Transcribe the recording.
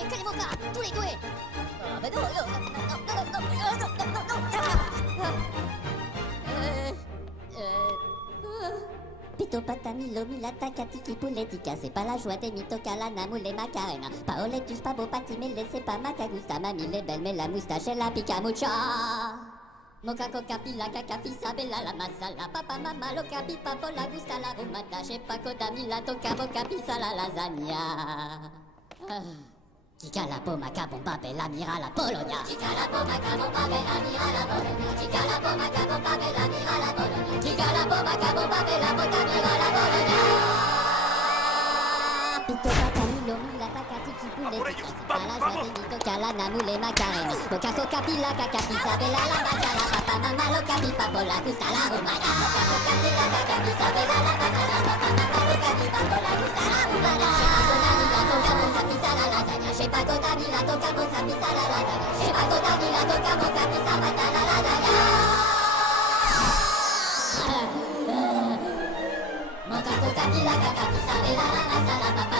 Mais quel moca, tous les doués. Ah bah non, Pitopatami, lomila, takatiki, pouletica, c'est pas la joie des mitocala, namoule et macarena. Paoletus, pas beau patimé, c'est pas macagusta, mamie, les belles, mais la moustache et la picamucha. Moka coca pila caca fisa bella la masala papa mama loca pipa la gusta la rumata che paco damila toca moca pisa la lasagna. Chica la poma capomba bella mira la Polonia. Chica la poma capomba bella mira la Polonia. Chica la poma capomba bella mira la Polonia. Chica la poma capomba bella moca mira la Polonia. Pito patamilo mila takatiki poulet. La joie des mitocala namoule macarena. Moca coca pila caca fisa bella la masala papa mama loca pipa la gusta la rumata. Moca coca pila caca fisa bella la masala papa mama loca pipa la gusta la rumata. J'ai pas condamné la toca moca pisa la lasagna. J'ai pas condamné la toca moca pisa mata la lasagna. Moca coca pila caca pisa bella la masala papa